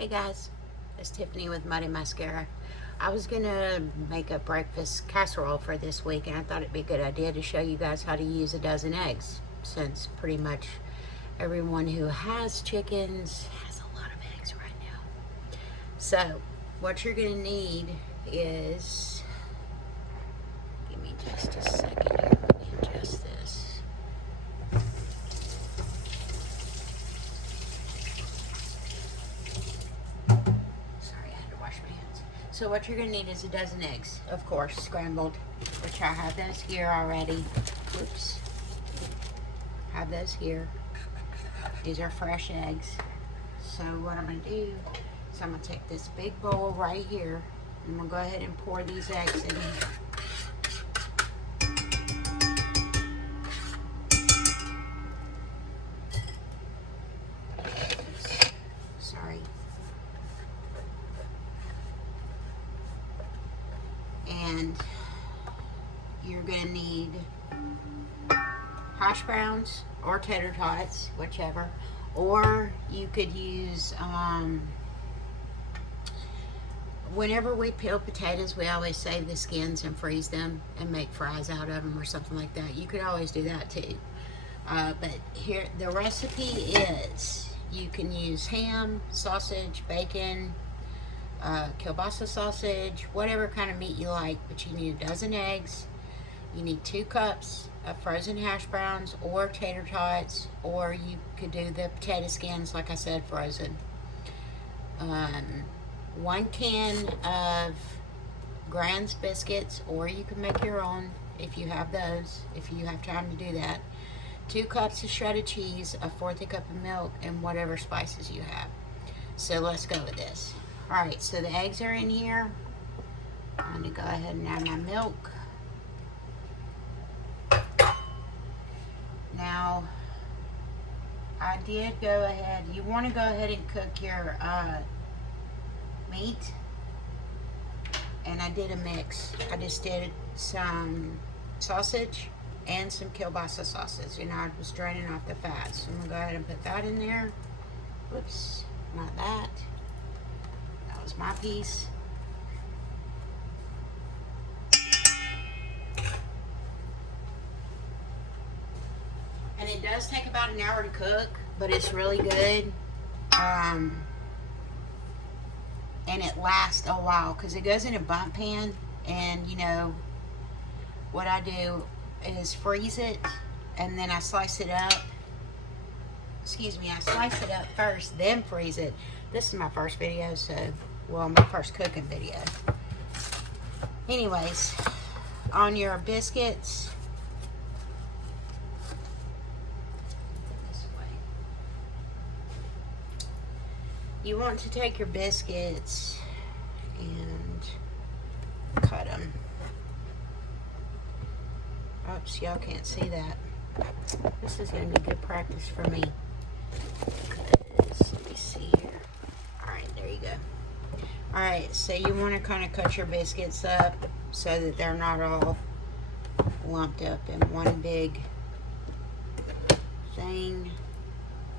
Hey guys, it's Tiffany with Muddy Mascara. I was gonna make a breakfast casserole for this week, and I thought it'd be a good idea to show you guys how to use a dozen eggs, since pretty much everyone who has chickens has a lot of eggs right now. So, what you're gonna need is, give me just a second here, let me adjust this. Sorry, I had to wash my hands. So what you're gonna need is a dozen eggs, of course, scrambled, which I have those here already. Oops. Have those here. These are fresh eggs. So what I'm gonna do is I'm gonna take this big bowl right here, and I'm gonna go ahead and pour these eggs in here. Sorry. And you're gonna need hash browns or tater tots, whichever, or you could use whenever we peel potatoes, we always save the skins and freeze them and make fries out of them or something like that. You could always do that too, but here the recipe is you can use ham, sausage, bacon, kielbasa sausage, whatever kind of meat you like, but you need a dozen eggs. You need 2 cups of frozen hash browns or tater tots, or you could do the potato skins, like I said, frozen. 1 can of Grand's biscuits, or you can make your own if you have those, if you have time to do that. 2 cups of shredded cheese, a 1/4 cup of milk, and whatever spices you have. So let's go with this. Alright, so the eggs are in here. I'm going to go ahead and add my milk. Now, I did go ahead, you want to go ahead and cook your meat. And I did a mix. I just did some sausage and some kielbasa sausage. And I was draining off the fat. So I'm going to go ahead and put that in there. Whoops, not that. That was my piece. And it does take about an hour to cook, but it's really good. And it lasts a while because it goes in a bundt pan. And you know, what I do is freeze it and then I slice it up. Excuse me, I slice it up first, then freeze it. This is my first video, so, well, my first cooking video. Anyways, on your biscuits, you want to take your biscuits and cut them. Oops, y'all can't see that. This is going to be good practice for me. Let me see here. Alright, there you go. Alright, so you want to kind of cut your biscuits up so that they're not all lumped up in one big thing.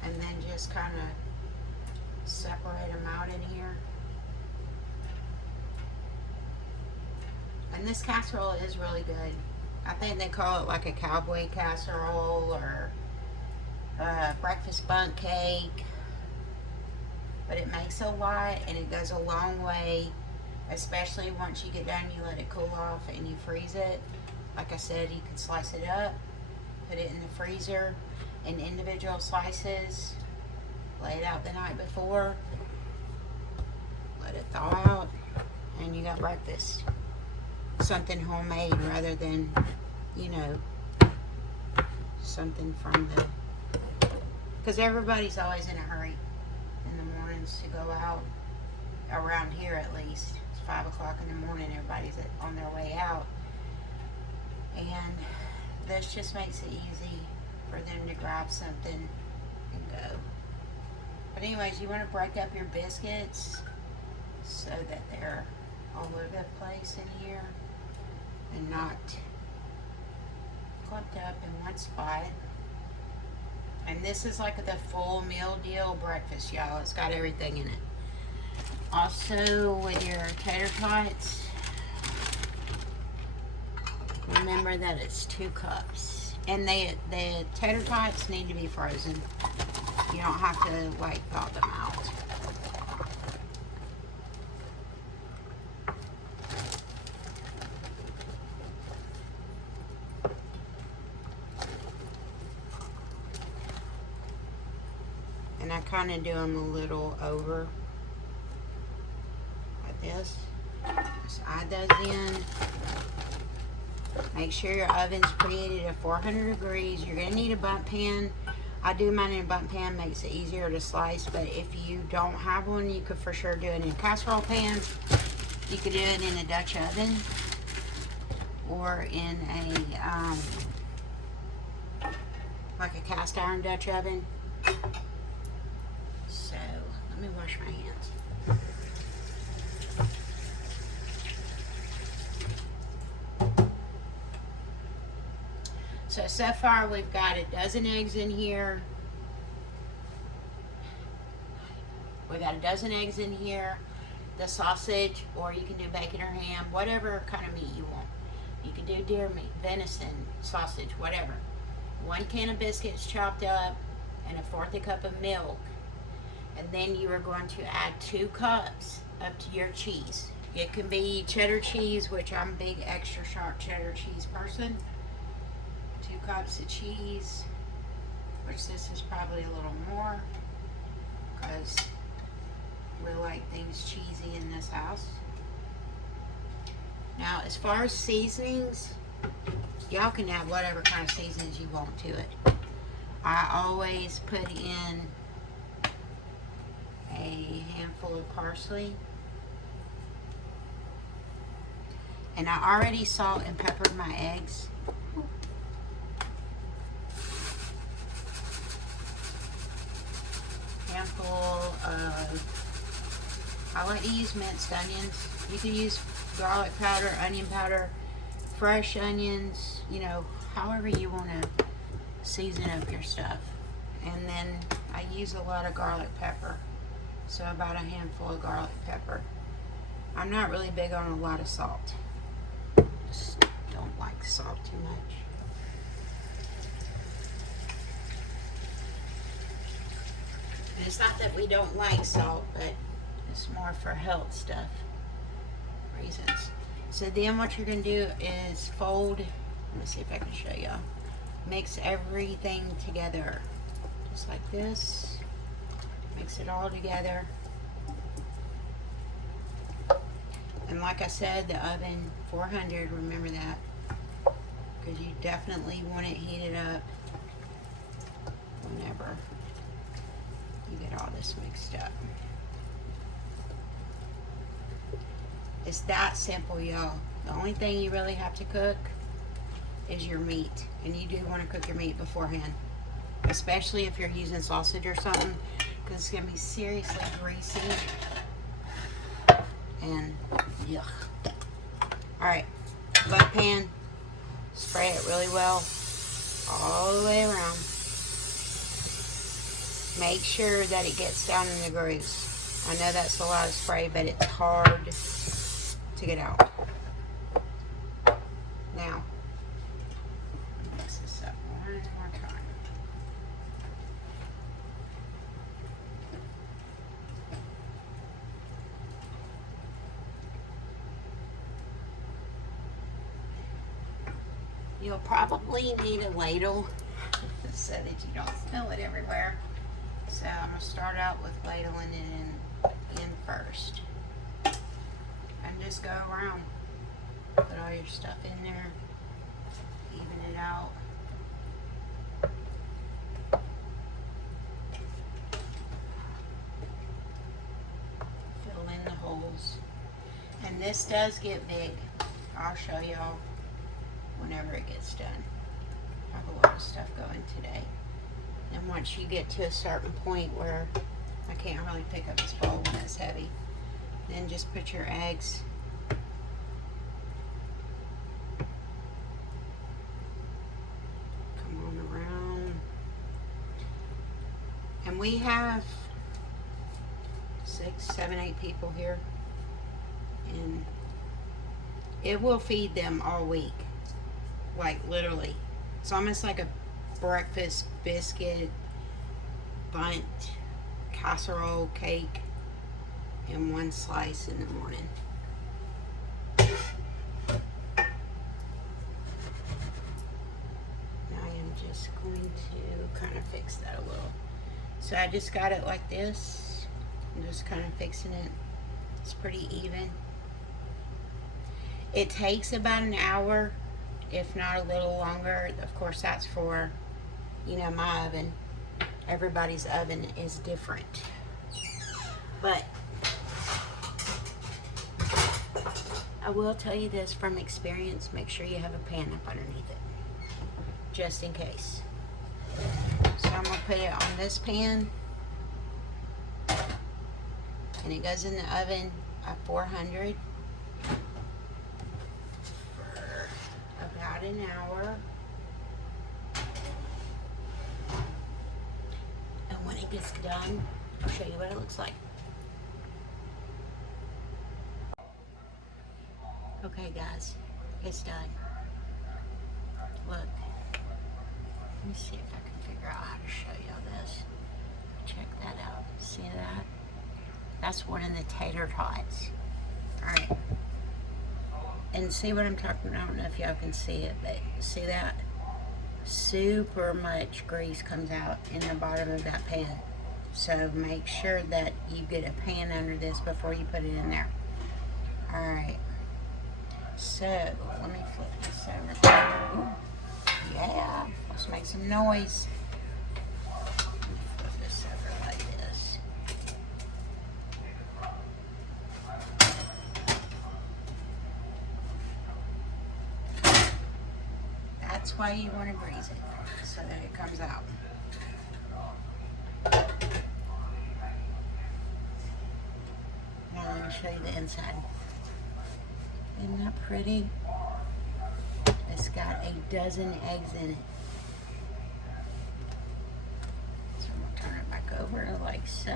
And then just kind of separate them out in here. And this casserole is really good. I think they call it like a cowboy casserole or a breakfast bundt cake. But it makes a lot and it goes a long way, especially once you get done, you let it cool off and you freeze it. Like I said, you can slice it up, put it in the freezer in individual slices, lay it out the night before, let it thaw out, and you got breakfast. Something homemade rather than, you know, something from the, because everybody's always in a hurry in the mornings to go out, around here at least. It's 5 o'clock in the morning, everybody's on their way out. And this just makes it easy for them to grab something and go. But anyways, you want to break up your biscuits so that they're all over the place in here and not clumped up in one spot. And this is like the full meal deal breakfast, y'all. It's got everything in it. Also, with your tater tots, remember that it's 2 cups. And the tater tots need to be frozen. You don't have to, like, thaw them out. And I kind of do them a little over, like this. Just add those in. Make sure your oven's preheated at 400 degrees. You're going to need a bundt pan. I do mine in a bundt pan, makes it easier to slice, but if you don't have one, you could for sure do it in a casserole pan. You could do it in a Dutch oven or in a, like a cast iron Dutch oven. So, let me wash my hands. So far we've got a dozen eggs in here. We got a dozen eggs in here. The sausage, or you can do bacon or ham, whatever kind of meat you want. You can do deer meat, venison, sausage, whatever. 1 can of biscuits chopped up, and a 1/4 cup of milk. And then you are going to add 2 cups up to your cheese. It can be cheddar cheese, which I'm a big extra sharp cheddar cheese person. 2 cups of cheese, which this is probably a little more because we like things cheesy in this house. Now, as far as seasonings, y'all can add whatever kind of seasonings you want to it. I always put in a handful of parsley. And I already salt and peppered my eggs. Handful of, I like to use minced onions. You can use garlic powder, onion powder, fresh onions, you know, however you want to season up your stuff. And then I use a lot of garlic pepper. So about a handful of garlic pepper. I'm not really big on a lot of salt. Just don't like salt too much. And it's not that we don't like salt, but it's more for health stuff reasons. So then what you're going to do is fold, let me see if I can show y'all. Mix everything together. Just like this. Mix it all together. And like I said, the oven 400, remember that, because you definitely want it heated up whenever you get all this mixed up. It's that simple, y'all. The only thing you really have to cook is your meat, and you do want to cook your meat beforehand, especially if you're using sausage or something, because it's going to be seriously greasy and yuck. Alright, butt pan, spray it really well all the way around. Make sure that it gets down in the grooves. I know that's a lot of spray, but it's hard to get out. Now, mix this up one more time. You'll probably need a ladle so that you don't spill it everywhere. So I'm going to start out with ladling it in first. And just go around. Put all your stuff in there. Even it out. Fill in the holes. And this does get big. I'll show y'all whenever it gets done. I have a lot of stuff going today. And once you get to a certain point where I can't really pick up this bowl when it's heavy, then just put your eggs come on around. And we have 6, 7, 8 people here. And it will feed them all week. Like, literally. It's almost like a breakfast biscuit, bundt, casserole, cake, and 1 slice in the morning. Now I am just going to kind of fix that a little. So I just got it like this. I'm just kind of fixing it. It's pretty even. It takes about an hour, if not a little longer. Of course, that's for, you know, my oven. Everybody's oven is different. But I will tell you this from experience, make sure you have a pan up underneath it, just in case. So I'm going to put it on this pan, and it goes in the oven at 400 for about an hour. And when it gets done, I'll show you what it looks like. Okay guys, it's done. Look, let me see if I can figure out how to show y'all this. Check that out, see that? That's one of the tater tots. Alright, and see what I'm talking about? I don't know if y'all can see it, but see that? Super much grease comes out in the bottom of that pan. So make sure that you get a pan under this before you put it in there. Alright. So, let me flip this over. Ooh, yeah, let's make some noise. Let me flip this over like this. That's why you want to grease it, so that it comes out. Now let me show you the inside. Isn't that pretty? It's got a dozen eggs in it. So I'm going to turn it back over like so.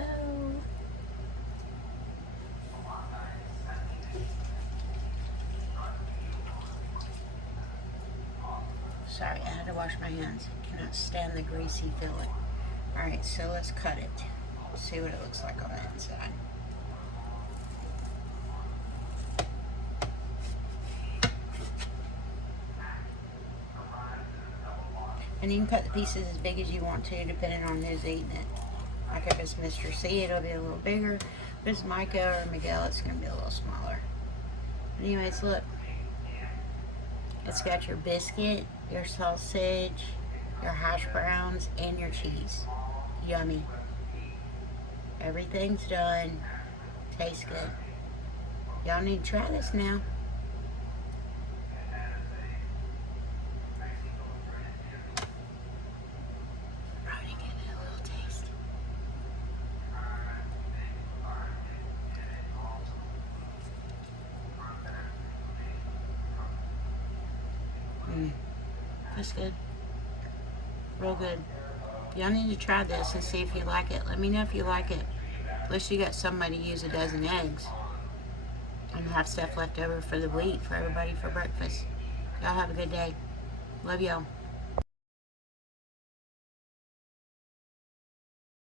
Sorry, I had to wash my hands. Cannot stand the greasy filling. Alright, so let's cut it. See what it looks like on the inside. And you can cut the pieces as big as you want to, depending on who's eating it. Like if it's Mr. C, it'll be a little bigger. If it's Micah or Miguel, it's going to be a little smaller. But anyways, look. It's got your biscuit, your sausage, your hash browns, and your cheese. Yummy. Everything's done. Tastes good. Y'all need to try this now. That's good. Real good. Y'all need to try this and see if you like it. Let me know if you like it. Unless you got somebody use a dozen eggs and have stuff left over for the week for everybody for breakfast. Y'all have a good day. Love y'all.